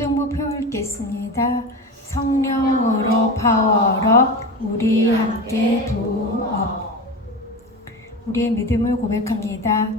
초등부 표를 읽겠습니다. 성령으로 파워업, 우리 함께 도움업. 우리의 믿음을 고백합니다.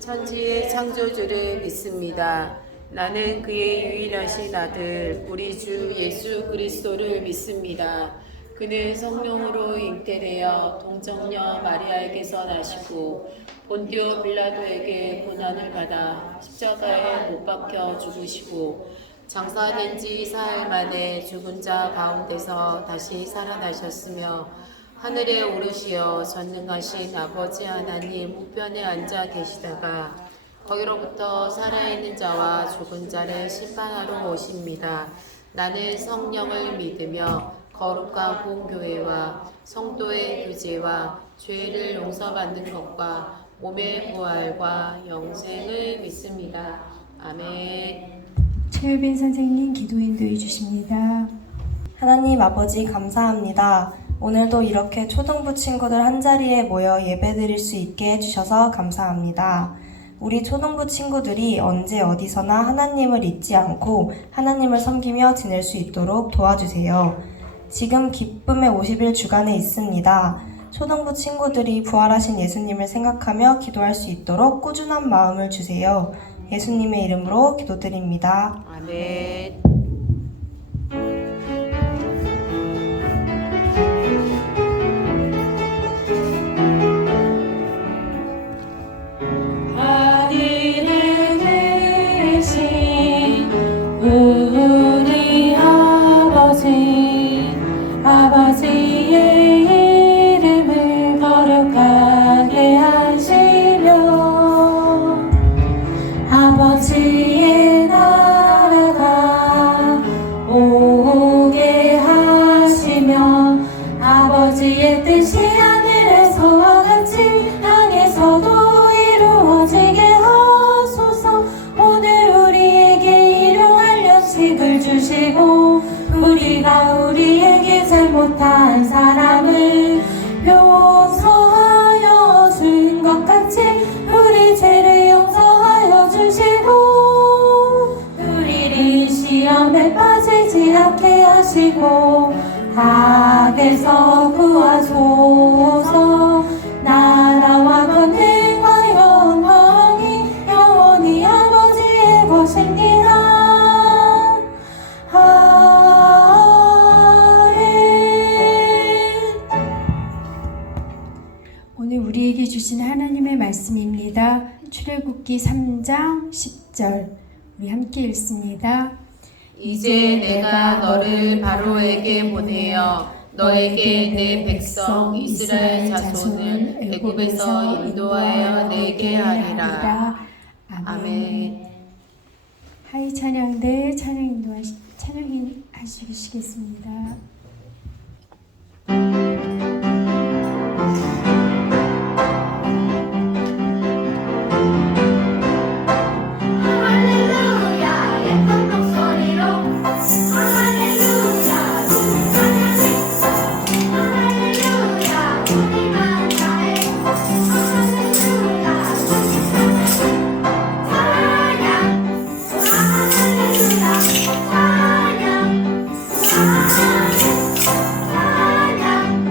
천지의 창조주를 믿습니다. 나는 그의 유일하신 아들 우리 주 예수 그리스도를 믿습니다. 그는 성령으로 잉태되어 동정녀 마리아에게서 나시고 본디오 빌라도에게 고난을 받아 십자가에 못 박혀 죽으시고 장사된 지 사흘 만에 죽은 자 가운데서 다시 살아나셨으며 하늘에 오르시어 전능하신 아버지 하나님 우편에 앉아 계시다가 거기로부터 살아있는 자와 죽은 자를 심판하러 오십니다. 나는 성령을 믿으며 거룩한 공교회와 성도의 교제와 죄를 용서받는 것과 몸의 부활과 영생을 믿습니다. 아멘. 최유빈 선생님 기도 인도해 주십니다. 하나님 아버지 감사합니다. 오늘도 이렇게 초등부 친구들 한자리에 모여 예배드릴 수 있게 해주셔서 감사합니다. 우리 초등부 친구들이 언제 어디서나 하나님을 잊지 않고 하나님을 섬기며 지낼 수 있도록 도와주세요. 지금 기쁨의 50일 주간에 있습니다. 초등부 친구들이 부활하신 예수님을 생각하며 기도할 수 있도록 꾸준한 마음을 주세요. 예수님의 이름으로 기도드립니다. 아멘. 우리 아버지의 이름을 거룩하게 하시며 아버지의 나라가 오게 하시며 아버지의 뜻이 하늘에서와 같이 땅에서도 이루어지게 하소서. 오늘 우리에게 일용할 양식을 주시고 우리가 우리에게 잘못한 사람을 용서하여 준 것 같이 우리 죄를 용서하여 주시고 우리를 시험에 빠지지 않게 하시고 악에서 구하소서. 나라와 권능과 영광이 영원히 아버지의 것입니다. 오늘 우리에게 주신 하나님의 말씀입니다. 출애굽기 3장 10절 우리 함께 읽습니다. 이제 내가 너를 바로에게 보내어 너에게 내 백성 이스라엘 자손을 애굽에서 인도하여 내게 하리라. 아멘. 하이 찬양대 찬양하시겠습니다. 찬양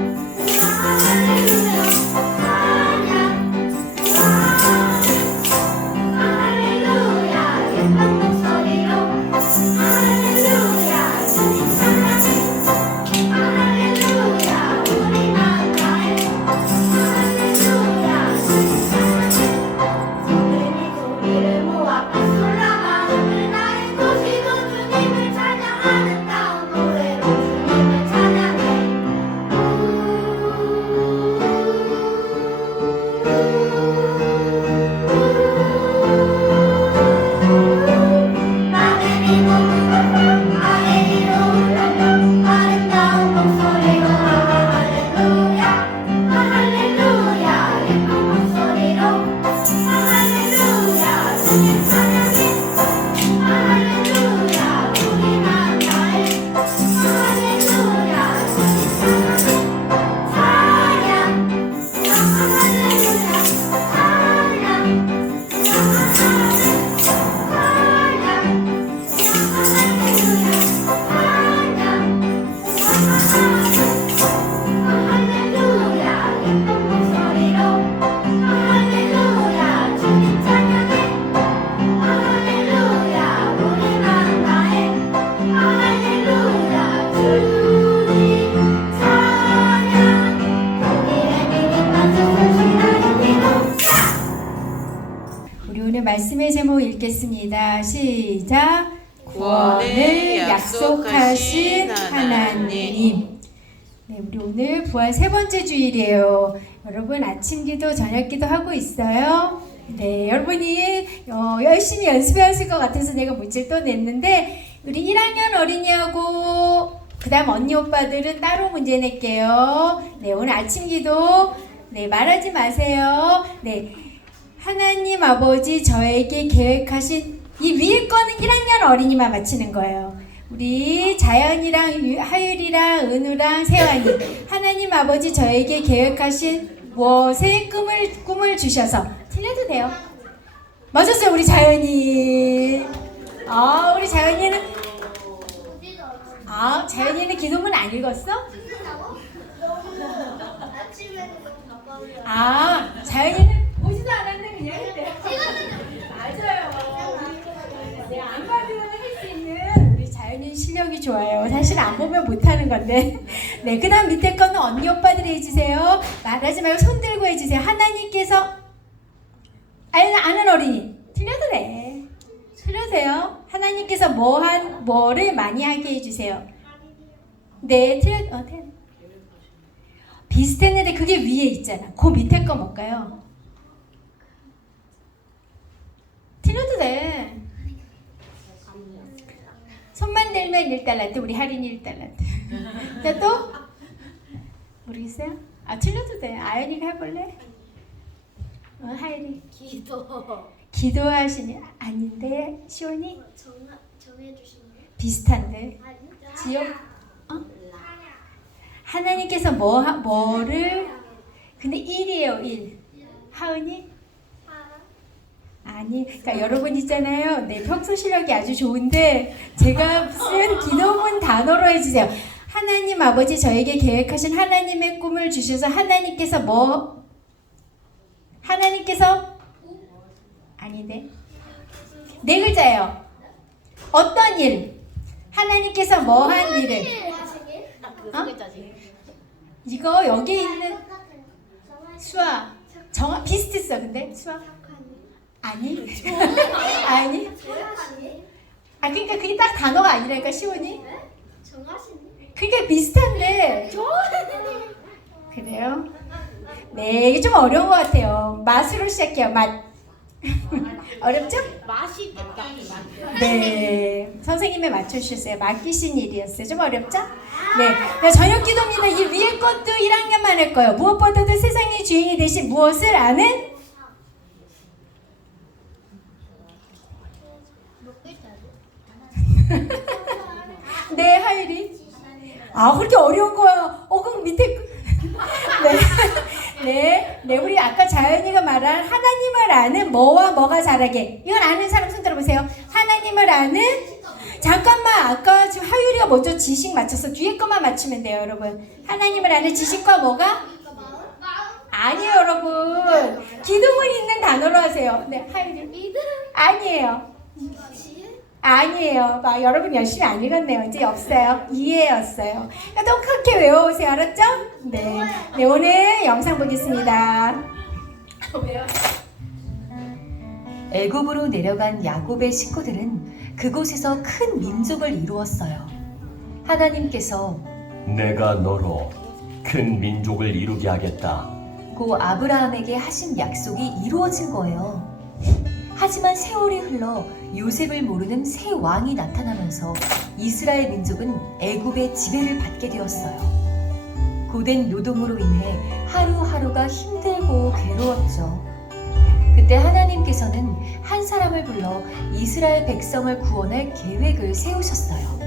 우리 오늘 말씀의 제목 읽겠습니다. 시작. 구원을 약속하신 하나님. 네, 우리 오늘 부활 세 번째 주일이에요. 여러분 아침 기도, 저녁 기도 하고 있어요? 네, 여러분이 열심히 연습하실 것 같아서 내가 문제를 또 냈는데 우리 1학년 어린이하고 그 다음 언니 오빠들은 따로 문제 낼게요. 네, 오늘 아침 기도 네, 말하지 마세요. 네, 하나님 아버지 저에게 계획하신 이 위에 거는 1학년 어린이만 맞히는 거예요. 우리 자연이랑 하율이랑 은우랑 세환이 하나님 아버지 저에게 계획하신 무엇의 꿈을 주셔서 틀려도 돼요. 맞았어요 우리 자연이. 우리 자연이는 기도문 안 읽었어? 자연이는 보지도 않았는데 그냥 했대. 맞아요. 내가 안 봐도 할 수 있는 우리 자연이 실력이 좋아요. 사실 안 보면 못하는 건데. 네, 그 다음 밑에 거는 언니 오빠들이 해주세요. 말하지 말고 손 들고 해주세요. 하나님께서 아는 어린이 틀려도 돼. 틀려세요. 하나님께서 뭐를 많이 하게 해주세요. 네, 틀려. 비슷했는데 그게 위에 있잖아. 그 밑에 거 뭘까요? 틀려도 돼. 손만 들면 1달란트, 우리 할인이 1달란트. 자, 또? 모르겠어요? 틀려도 돼. 아연이가 해볼래? 하연이. 기도하시니? 아닌데, 시원이? 정해주시는 거? 비슷한데. 지역? 하나님께서 뭐를? 근데 1이에요, 1. 하은이? 아니, 그러니까 여러분 있잖아요. 네, 평소 실력이 아주 좋은데 제가 쓴 기도문 단어로 해주세요. 하나님 아버지 저에게 계획하신 하나님의 꿈을 주셔서 하나님께서 아닌데 네 글자예요. 어떤 일? 하나님께서 뭐한 일을? 이거 여기 있는 수아 비슷했어. 근데 수아 아니 아니 그러니까 그게 딱 단어가 아니라니까 시온이. 그게 비슷한데 그래요? 네, 이게 좀 어려운 것 같아요. 맛으로 시작해요. 맛. 어렵죠? 맛있겠다. 네, 선생님이 맞춰주셨어요. 맡기신 일이었어요. 좀 어렵죠? 네, 저녁 기도입니다. 이 위에 것도 1학년만 할 거예요. 무엇보다도 세상의 주인이 되신 무엇을 아는? 네, 하율이. 그렇게 어려운 거야. 그럼 밑에 네, 우리 아까 자연이가 말한 하나님을 아는 뭐와 뭐가 잘하게. 이건 아는 사람 손 들어보세요. 하나님을 아는. 잠깐만, 아까 지금 하율이가 먼저 지식 맞췄어. 뒤에 것만 맞추면 돼요, 여러분. 하나님을 아는 지식과 뭐가? 아니에요, 여러분. 기도문 있는 단어로 하세요. 네, 하율이. 아니에요. 아니에요. 여러분 열심히 안 읽었네요. 이제 없어요. 이해였어요. 똑같게 외워오세요. 알았죠? 네, 오늘 영상 보겠습니다. 애굽으로 내려간 야곱의 식구들은 그곳에서 큰 민족을 이루었어요. 하나님께서 내가 너로 큰 민족을 이루게 하겠다. 고 아브라함에게 하신 약속이 이루어진 거예요. 하지만 세월이 흘러 요셉을 모르는 새 왕이 나타나면서 이스라엘 민족은 애굽의 지배를 받게 되었어요. 고된 노동으로 인해 하루하루가 힘들고 괴로웠죠. 그때 하나님께서는 한 사람을 불러 이스라엘 백성을 구원할 계획을 세우셨어요.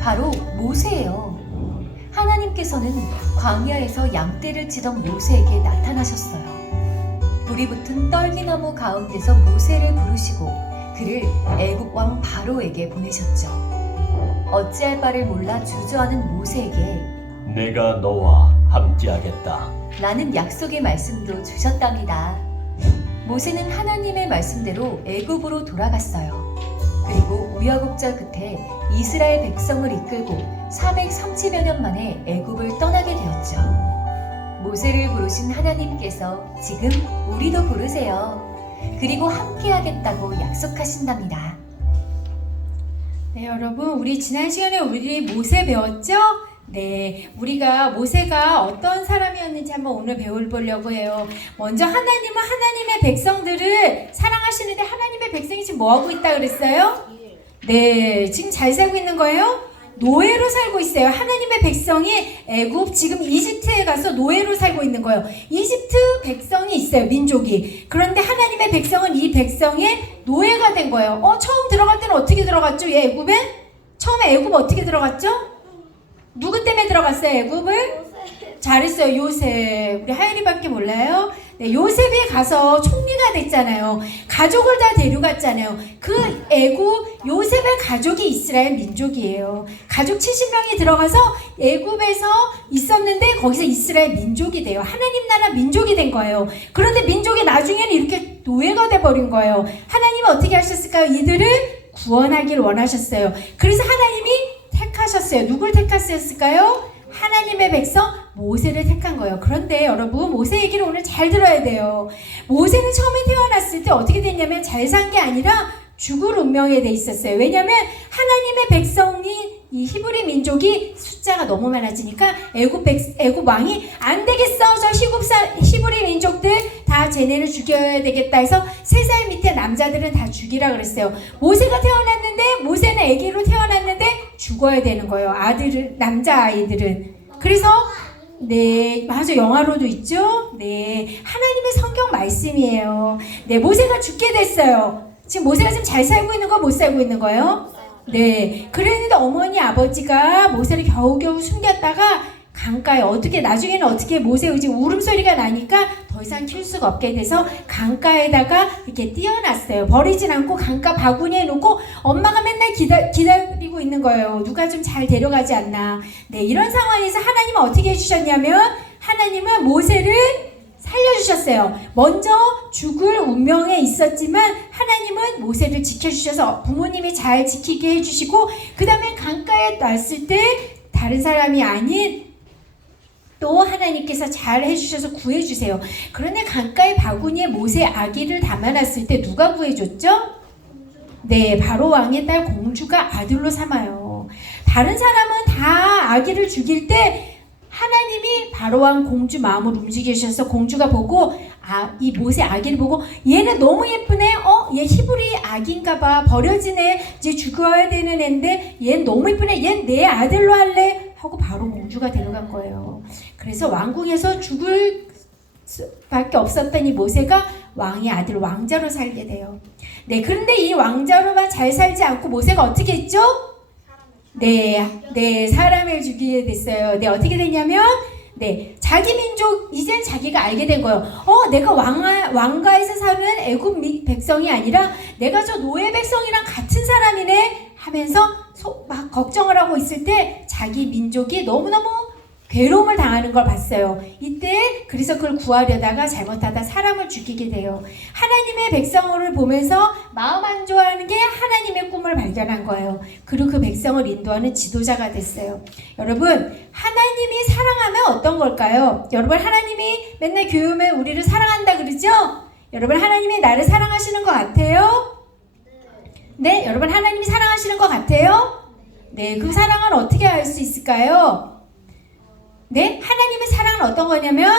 바로 모세예요. 하나님께서는 광야에서 양떼를 치던 모세에게 나타나셨어요. 불이 붙은 떨기나무 가운데서 모세를 부르시고 그를 애굽 왕 바로에게 보내셨죠. 어찌할 바를 몰라 주저하는 모세에게 내가 너와 함께하겠다. 라는 약속의 말씀도 주셨답니다. 모세는 하나님의 말씀대로 애굽으로 돌아갔어요. 그리고 우여곡절 끝에 이스라엘 백성을 이끌고 430여 년 만에 애굽을 떠나게 되었죠. 모세를 부르신 하나님께서 지금 우리도 부르세요. 그리고 함께하겠다고 약속하신답니다. 네, 여러분, 우리 지난 시간에 우리 모세 배웠죠? 네, 우리가 모세가 어떤 사람이었는지 한번 오늘 배워보려고 해요. 먼저 하나님은 하나님의 백성들을 사랑하시는데 하나님의 백성이 지금 뭐하고 있다 그랬어요? 네, 지금 잘 살고 있는 거예요? 노예로 살고 있어요. 하나님의 백성이 애굽, 지금 이집트에 가서 노예로 살고 있는 거예요. 이집트 백성이 있어요, 민족이. 그런데 하나님의 백성은 이 백성의 노예가 된 거예요. 처음 들어갈 때는 어떻게 들어갔죠? 얘 애굽에? 처음에 애굽 어떻게 들어갔죠? 누구 때문에 들어갔어요, 애굽을? 잘했어요, 요셉. 우리 하율이밖에 몰라요? 네, 요셉이 가서 총리가 됐잖아요. 가족을 다 데려갔잖아요. 그 애굽, 요셉의 가족이 이스라엘 민족이에요. 가족 70명이 들어가서 애굽에서 있었는데 거기서 이스라엘 민족이 돼요. 하나님 나라 민족이 된 거예요. 그런데 민족이 나중에는 이렇게 노예가 돼버린 거예요. 하나님은 어떻게 하셨을까요? 이들을 구원하길 원하셨어요. 그래서 하나님이 택하셨어요. 누굴 택하셨을까요? 하나님의 백성 모세를 택한 거예요. 그런데 여러분, 모세 얘기를 오늘 잘 들어야 돼요. 모세는 처음에 태어났을 때 어떻게 됐냐면 잘 산 게 아니라 죽을 운명에 돼 있었어요. 왜냐하면 하나님의 백성이 이 히브리 민족이 숫자가 너무 많아지니까 애굽 왕이 안 되겠어, 저 히브리 민족들 다 쟤네를 죽여야 되겠다 해서 3살 밑에 남자들은 다 죽이라 그랬어요. 모세가 태어났는데, 모세는 아기로 태어났는데 죽어야 되는 거예요. 남자 아이들은. 그래서 네, 맞아, 영화로도 있죠. 네, 하나님의 성경 말씀이에요. 네, 모세가 죽게 됐어요. 지금 모세가 지금 잘 살고 있는 거, 못 살고 있는 거예요? 네, 그랬는데 어머니 아버지가 모세를 겨우겨우 숨겼다가 강가에 나중에는 어떻게 모세 지금 울음소리가 나니까 더 이상 키울 수가 없게 돼서 강가에다가 이렇게 띄워놨어요. 버리진 않고 강가 바구니에 놓고 엄마가 맨날 기다리고 있는 거예요. 누가 좀 잘 데려가지 않나. 네, 이런 상황에서 하나님은 어떻게 해주셨냐면, 하나님은 모세를 살려주셨어요. 먼저 죽을 운명에 있었지만 하나님은 모세를 지켜주셔서 부모님이 잘 지키게 해주시고, 그 다음에 강가에 놨을 때 다른 사람이 아닌 또 하나님께서 잘 해주셔서 구해주세요. 그런데 강가의 바구니에 모세 아기를 담아놨을 때 누가 구해줬죠? 네, 바로 왕의 딸 공주가 아들로 삼아요. 다른 사람은 다 아기를 죽일 때 하나님이 바로왕 공주 마음을 움직이셔서 공주가 보고 이 모세 아기를 보고 얘는 너무 예쁘네. 얘 히브리 아기인가 봐. 버려진 애, 이제 죽어야 되는 애인데 얘는 너무 예쁘네. 얘는 내 아들로 할래. 하고 바로 공주가 데려간 거예요. 그래서 왕궁에서 죽을 수밖에 없었던 이 모세가 왕의 아들, 왕자로 살게 돼요. 네, 그런데 이 왕자로만 잘 살지 않고 모세가 어떻게 했죠? 네, 사람을 죽이게 됐어요. 네, 어떻게 됐냐면, 네, 자기 민족, 이젠 자기가 알게 된 거예요. 내가 왕가에서 사는 애굽 백성이 아니라 내가 저 노예 백성이랑 같은 사람이네 하면서 막 걱정을 하고 있을 때 자기 민족이 너무너무 괴로움을 당하는 걸 봤어요. 이때 그래서 그걸 구하려다가 잘못하다 사람을 죽이게 돼요. 하나님의 백성을 보면서 마음 안 좋아하는 게 하나님의 꿈을 발견한 거예요. 그리고 그 백성을 인도하는 지도자가 됐어요. 여러분, 하나님이 사랑하면 어떤 걸까요? 여러분, 하나님이 맨날 교회 우리를 사랑한다 그러죠? 여러분, 하나님이 나를 사랑하시는 것 같아요? 네, 여러분, 하나님이 사랑하시는 것 같아요? 네, 그 사랑을 어떻게 알 수 있을까요? 네, 하나님의 사랑은 어떤 거냐면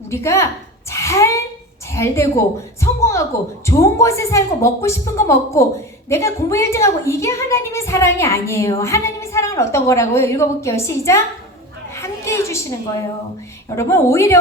우리가 잘 되고 성공하고 좋은 곳에 살고 먹고 싶은 거 먹고 내가 공부 1등하고 이게 하나님의 사랑이 아니에요. 하나님의 사랑은 어떤 거라고요? 읽어볼게요. 시작! 함께 해주시는 거예요. 여러분, 오히려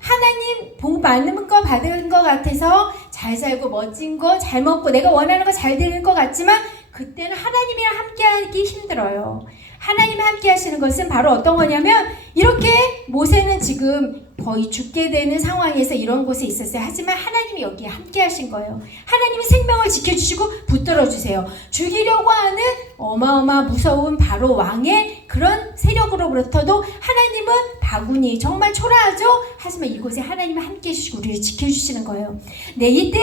하나님 복 많은 거 받은 것 같아서 잘 살고 멋진 거 잘 먹고 내가 원하는 거 잘 되는 것 같지만 그때는 하나님이랑 함께 하기 힘들어요. 하나님이 함께 하시는 것은 바로 어떤 거냐면 이렇게 모세는 지금 거의 죽게 되는 상황에서 이런 곳에 있었어요. 하지만 하나님이 여기에 함께 하신 거예요. 하나님이 생명을 지켜주시고 붙들어 주세요. 죽이려고 하는 어마어마 무서운 바로 왕의 그런 세력으로부터도 하나님은 바구니 정말 초라하죠? 하지만 이곳에 하나님이 함께 해주시고 우리를 지켜주시는 거예요. 네, 이때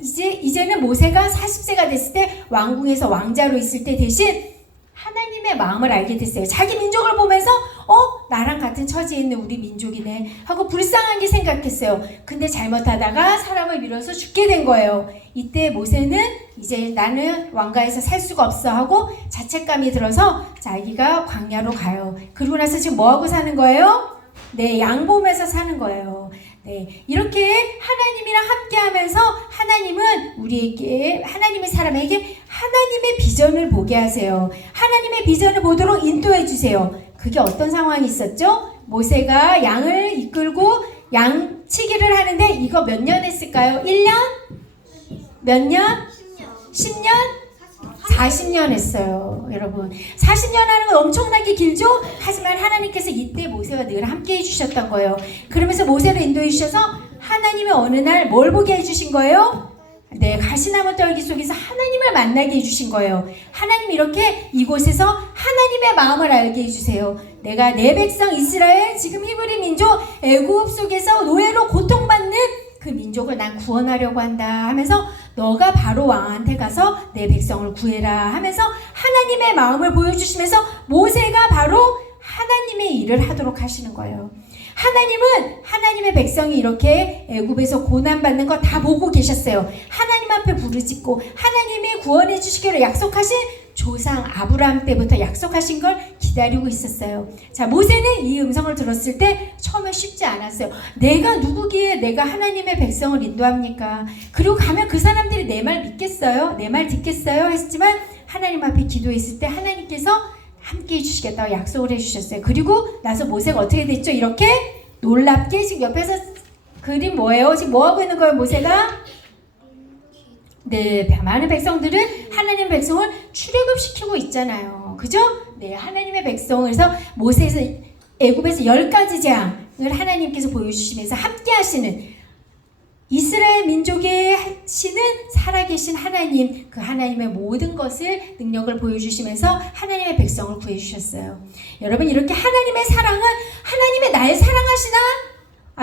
이제는 모세가 40세가 됐을 때 왕궁에서 왕자로 있을 때 대신 하나님의 마음을 알게 됐어요. 자기 민족을 보면서 나랑 같은 처지에 있는 우리 민족이네 하고 불쌍하게 생각했어요. 근데 잘못하다가 사람을 밀어서 죽게 된 거예요. 이때 모세는 이제 나는 왕가에서 살 수가 없어 하고 자책감이 들어서 자기가 광야로 가요. 그러고 나서 지금 뭐하고 사는 거예요? 네, 양보하면서 사는 거예요. 네, 이렇게 하나님이랑 함께 하면서 하나님은 우리에게, 하나님의 사람에게 하나님의 비전을 보게 하세요. 하나님의 비전을 보도록 인도해 주세요. 그게 어떤 상황이 있었죠? 모세가 양을 이끌고 양치기를 하는데 이거 몇 년 했을까요? 1년? 몇 년? 10년? 40년 했어요. 여러분 40년 하는 건 엄청나게 길죠? 하지만 하나님께서 이때 모세와 늘 함께 해주셨던 거예요. 그러면서 모세를 인도해 주셔서 하나님의 어느 날 뭘 보게 해주신 거예요? 네, 가시나무 떨기 속에서 하나님을 만나게 해주신 거예요. 하나님 이렇게 이곳에서 하나님의 마음을 알게 해주세요. 내가 내 백성 이스라엘, 지금 히브리 민족 애굽 속에서 노예로 고통받는 그 민족을 난 구원하려고 한다 하면서 너가 바로 왕한테 가서 내 백성을 구해라 하면서 하나님의 마음을 보여주시면서 모세가 바로 하나님의 일을 하도록 하시는 거예요. 하나님은 하나님의 백성이 이렇게 애굽에서 고난받는 거 다 보고 계셨어요. 하나님 앞에 부르짖고 하나님이 구원해 주시기로 약속하신 조상 아브라함 때부터 약속하신 걸 기다리고 있었어요. 자, 모세는 이 음성을 들었을 때 처음에 쉽지 않았어요. 내가 누구기에 내가 하나님의 백성을 인도합니까? 그리고 가면 그 사람들이 내 말 믿겠어요? 내 말 듣겠어요? 했지만 하나님 앞에 기도했을 때 하나님께서 함께 해주시겠다고 약속을 해주셨어요. 그리고 나서 모세가 어떻게 됐죠? 이렇게 놀랍게 지금 옆에서 그림 뭐예요? 지금 뭐하고 있는 거예요, 모세가? 네, 많은 백성들은 하나님의 백성을 출애굽시키고 있잖아요. 그죠? 네, 하나님의 백성을, 그래서 모세에서 애굽에서 10가지 재앙을 하나님께서 보여주시면서 함께 하시는 이스라엘 민족의 하시는 살아계신 하나님, 그 하나님의 모든 것을 능력을 보여주시면서 하나님의 백성을 구해주셨어요. 여러분 이렇게 하나님의 사랑은 하나님의 날 사랑하시나?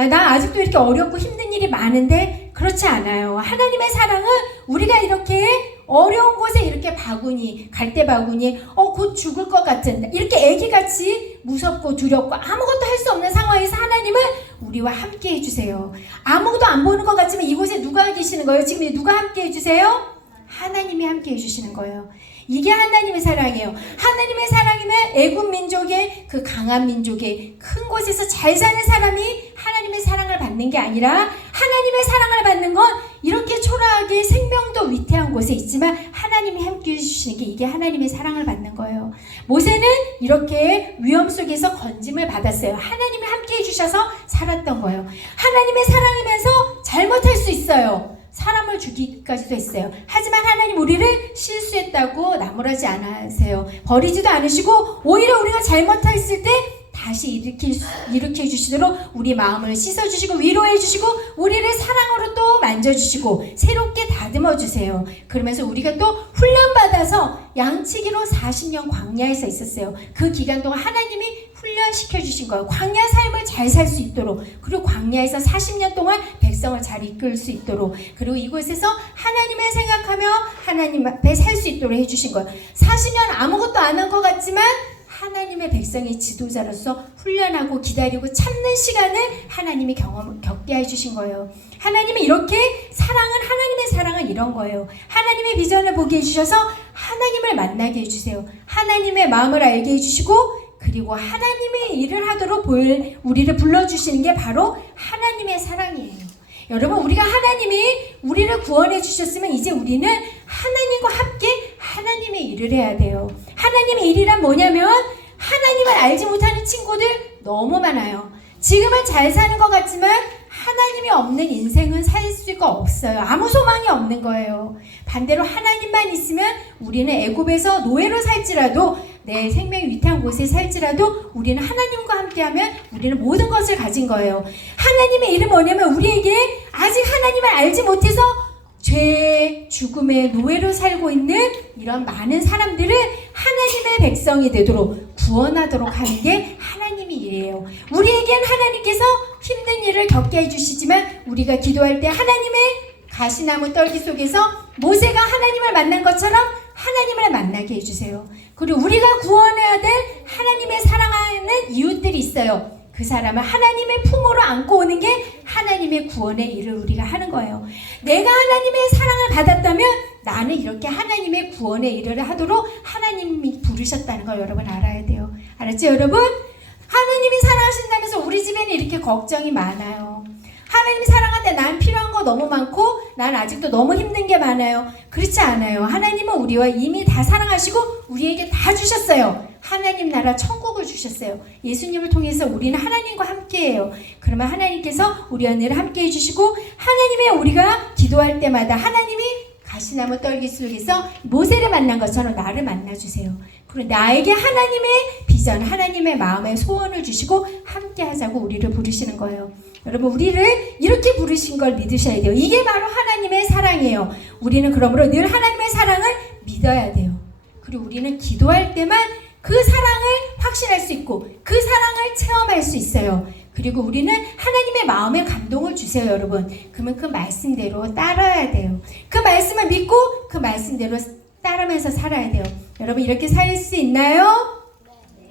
나 아직도 이렇게 어렵고 힘든 일이 많은데 그렇지 않아요. 하나님의 사랑은 우리가 이렇게 어려운 곳에 이렇게 바구니, 갈대 바구니, 곧 죽을 것 같은 이렇게 애기같이 무섭고 두렵고 아무것도 할 수 없는 상황에서 하나님은 우리와 함께 해주세요. 아무것도 안 보는 것 같지만 이곳에 누가 계시는 거예요? 지금 누가 함께 해주세요? 하나님이 함께 해주시는 거예요. 이게 하나님의 사랑이에요. 하나님의 사랑이면 애굽 민족의 그 강한 민족의 큰 곳에서 잘 사는 사람이 하나님의 사랑을 받는 게 아니라 하나님의 사랑을 받는 건 이렇게 초라하게 생명도 위태한 곳에 있지만 하나님이 함께 해주시는 게 이게 하나님의 사랑을 받는 거예요. 모세는 이렇게 위험 속에서 건짐을 받았어요. 하나님이 함께 해주셔서 살았던 거예요. 하나님의 사랑이면서 잘못할 수 있어요. 사람을 죽이기까지도 했어요. 하지만 하나님 우리를 실수했다고 나무라지 않으세요. 버리지도 않으시고 오히려 우리가 잘못했을 때 다시 일으켜 주시도록 우리 마음을 씻어주시고 위로해 주시고 우리를 사랑으로 또 만져주시고 새롭게 다듬어 주세요. 그러면서 우리가 또 훈련받아서 양치기로 40년 광야에서 있었어요. 그 기간 동안 하나님이 훈련시켜 주신 거예요. 광야 삶을 잘 살 수 있도록, 그리고 광야에서 40년 동안 백성을 잘 이끌 수 있도록, 그리고 이곳에서 하나님을 생각하며 하나님 앞에 살 수 있도록 해주신 거예요. 40년 아무것도 안 한 것 같지만 하나님의 백성의 지도자로서 훈련하고 기다리고 참는 시간을 하나님이 겪게 해주신 거예요. 하나님이 이렇게 하나님의 사랑은 이런 거예요. 하나님의 비전을 보게 해주셔서 하나님을 만나게 해주세요. 하나님의 마음을 알게 해주시고 그리고 하나님의 일을 하도록 우리를 불러주시는 게 바로 하나님의 사랑이에요. 여러분 우리가 하나님이 우리를 구원해 주셨으면 이제 우리는 하나님과 함께 하나님의 일을 해야 돼요. 하나님의 일이란 뭐냐면 하나님을 알지 못하는 친구들 너무 많아요. 지금은 잘 사는 것 같지만 하나님이 없는 인생은 살 수가 없어요. 아무 소망이 없는 거예요. 반대로 하나님만 있으면 우리는 애굽에서 노예로 살지라도 내 생명이 위태한 곳에 살지라도 우리는 하나님과 함께하면 우리는 모든 것을 가진 거예요. 하나님의 일은 뭐냐면 우리에게 아직 하나님을 알지 못해서 죄, 죽음의 노예로 살고 있는 이런 많은 사람들을 하나님의 백성이 되도록 구원하도록 하는 게 하나님의 일이에요. 우리에겐 하나님께서 힘든 일을 겪게 해주시지만 우리가 기도할 때 하나님의 가시나무 떨기 속에서 모세가 하나님을 만난 것처럼 하나님을 만나게 해주세요. 그리고 우리가 구원해야 될 하나님의 사랑하는 이웃들이 있어요. 그 사람을 하나님의 품으로 안고 오는 게 하나님의 구원의 일을 우리가 하는 거예요. 내가 하나님의 사랑을 받았다면 나는 이렇게 하나님의 구원의 일을 하도록 하나님이 부르셨다는 걸 여러분 알아야 돼요. 알았죠, 여러분? 하나님이 사랑하신다면서 우리 집에는 이렇게 걱정이 많아요. 하나님이 사랑하는데 난 필요한 거 너무 많고 난 아직도 너무 힘든 게 많아요. 그렇지 않아요. 하나님은 우리와 이미 다 사랑하시고 우리에게 다 주셨어요. 하나님 나라 천국을 주셨어요. 예수님을 통해서 우리는 하나님과 함께해요. 그러면 하나님께서 우리와 늘 함께 해주시고 하나님의 우리가 기도할 때마다 하나님이 가시나무 떨기 속에서 모세를 만난 것처럼 나를 만나주세요. 그리고 나에게 하나님의 비전, 하나님의 마음의 소원을 주시고 함께 하자고 우리를 부르시는 거예요. 여러분 우리를 이렇게 부르신 걸 믿으셔야 돼요. 이게 바로 하나님의 사랑이에요. 우리는 그러므로 늘 하나님의 사랑을 믿어야 돼요. 그리고 우리는 기도할 때만 그 사랑을 확신할 수 있고 그 사랑을 체험할 수 있어요. 그리고 우리는 하나님의 마음에 감동을 주세요, 여러분. 그러면 그 말씀대로 따라야 돼요. 그 말씀을 믿고 그 말씀대로 따르면서 살아야 돼요. 여러분 이렇게 살 수 있나요?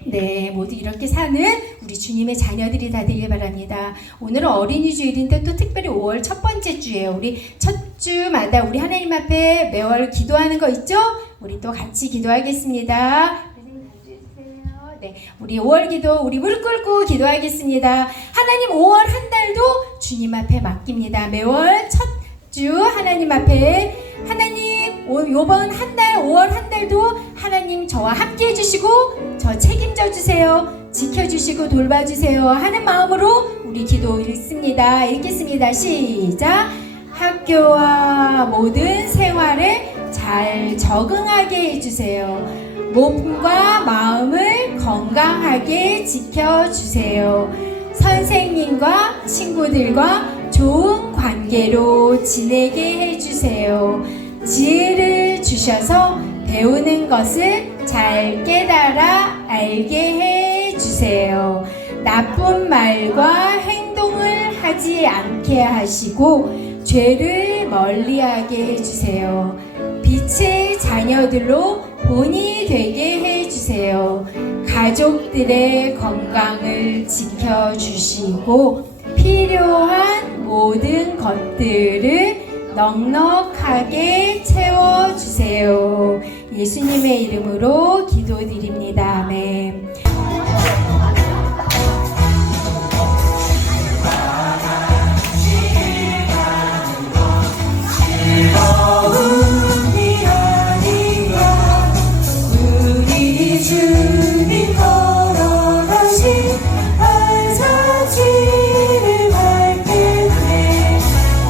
네, 모두 이렇게 사는 우리 주님의 자녀들이 다 되길 바랍니다. 오늘은 어린이 주일인데 또 특별히 5월 첫 번째 주예요. 우리 첫 주마다 우리 하나님 앞에 매월 기도하는 거 있죠? 우리 또 같이 기도하겠습니다. 네, 우리 5월 기도 우리 무릎 꿇고 기도하겠습니다. 하나님 5월 한 달도 주님 앞에 맡깁니다. 매월 첫 주 하나님 앞에 하나님 요번 한 달 5월 한 달도 하나님 저와 함께 해주시고 저 책임져 주세요. 지켜주시고 돌봐주세요 하는 마음으로 우리 기도 읽습니다. 읽겠습니다. 시작. 학교와 모든 생활에 잘 적응하게 해주세요. 몸과 마음을 건강하게 지켜주세요. 선생님과 친구들과 좋은 관계로 지내게 해주세요. 지혜를 주셔서 배우는 것을 잘 깨달아 알게 해주세요. 나쁜 말과 행동을 하지 않게 하시고 죄를 멀리하게 해주세요. 빛의 자녀들로 본이 되게 해주세요. 가족들의 건강을 지켜주시고 필요한 모든 것들을 넉넉하게 채워주세요. 예수님의 이름으로 기도드립니다. 아멘. 주님 걸어가신 알사지를 밟겠네.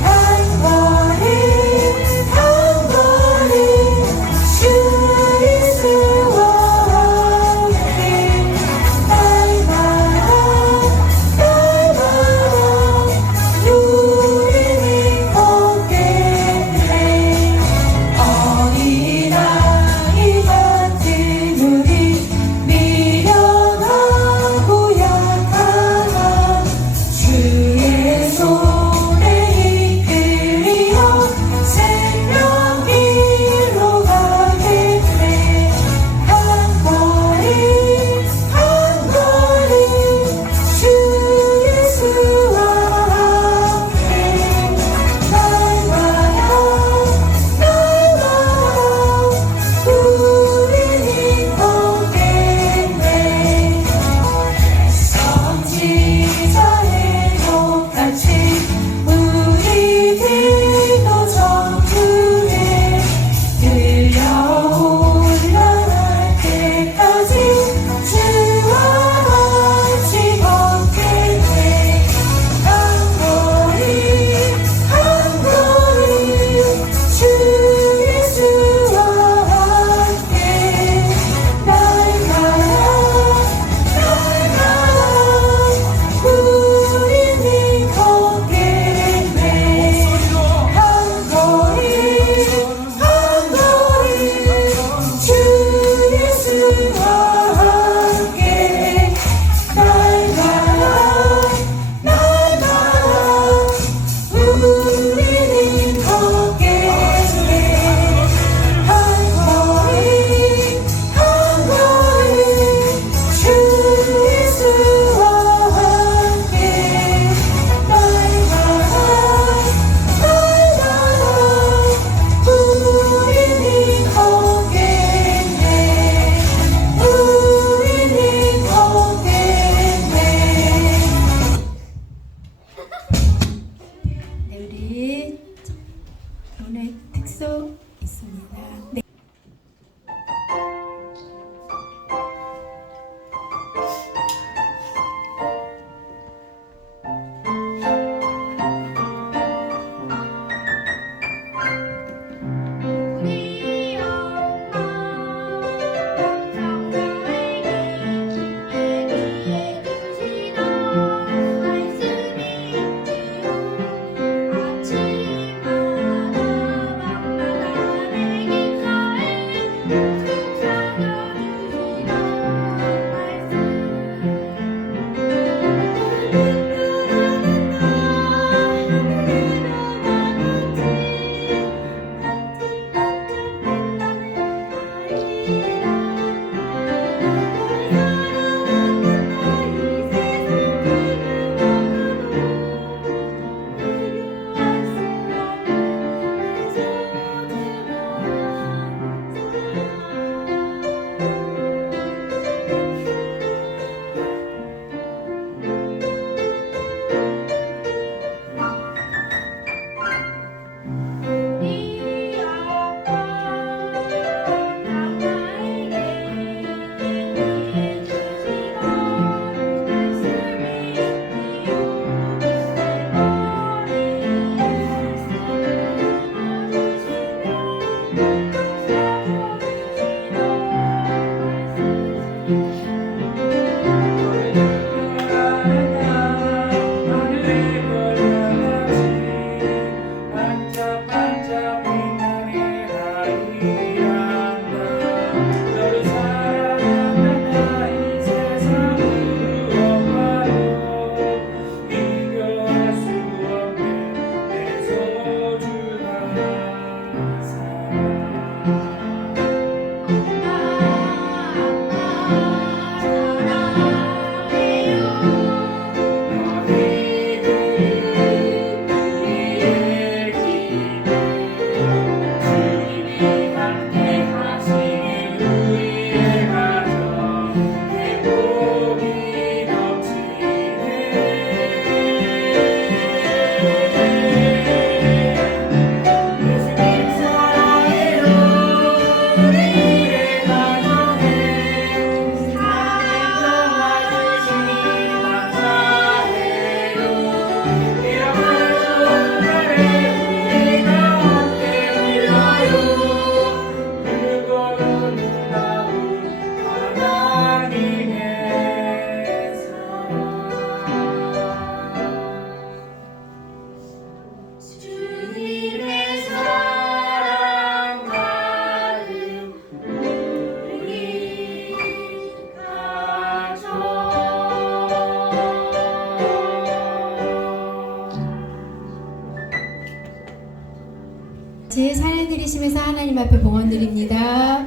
한 걸음 주 예수와 함께 하나님 앞에 봉헌 드립니다.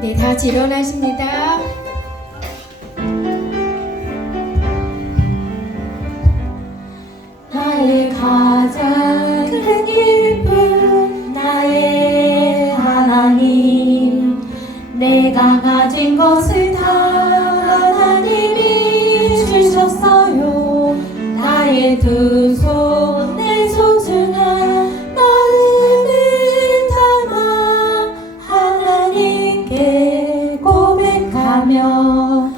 네, 다 같이 일어나십니다. 나의 가장 큰 기쁨 나의 하나님 내가 가진 것을 다 하나님이 주셨어요 나의 두 손 내 소중한 마음을 담아 하나님께 고백하며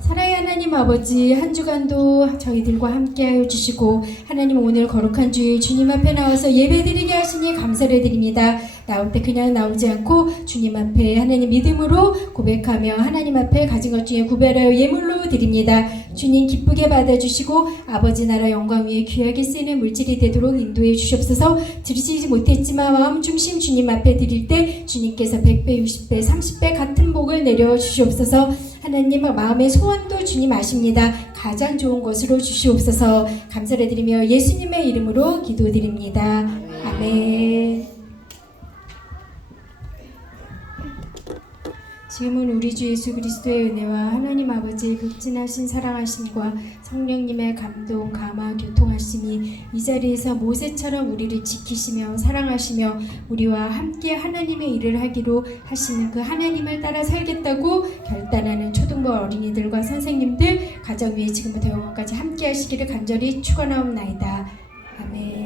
사랑의 하나님 아버지, 한 주간도 저희들과 함께하여 주시고 하나님 오늘 거룩한 주일 주님 앞에 나와서 예배드리게 하시니 감사를 드립니다. 나올 때 그냥 나오지 않고 주님 앞에 하나님 믿음으로 고백하며 하나님 앞에 가진 것 중에 구별하여 예물로 드립니다. 주님 기쁘게 받아주시고 아버지 나라 영광 위에 귀하게 쓰이는 물질이 되도록 인도해 주시옵소서. 드리지 못했지만 마음 중심 주님 앞에 드릴 때 주님께서 100배, 60배, 30배 같은 복을 내려 주시옵소서. 하나님 마음의 소원도 주님 아십니다. 가장 좋은 것으로 주시옵소서. 감사를 드리며 예수님의 이름으로 기도드립니다. 아멘. 지금은 우리 주 예수 그리스도의 은혜와 하나님 아버지의 극진하신 사랑하심과 성령님의 감동, 감화, 교통하심이 이 자리에서 모세처럼 우리를 지키시며 사랑하시며 우리와 함께 하나님의 일을 하기로 하시는 그 하나님을 따라 살겠다고 결단하는 초등부 어린이들과 선생님들 가정 위에 지금부터 영원까지 함께 하시기를 간절히 축원하옵나이다. 아멘.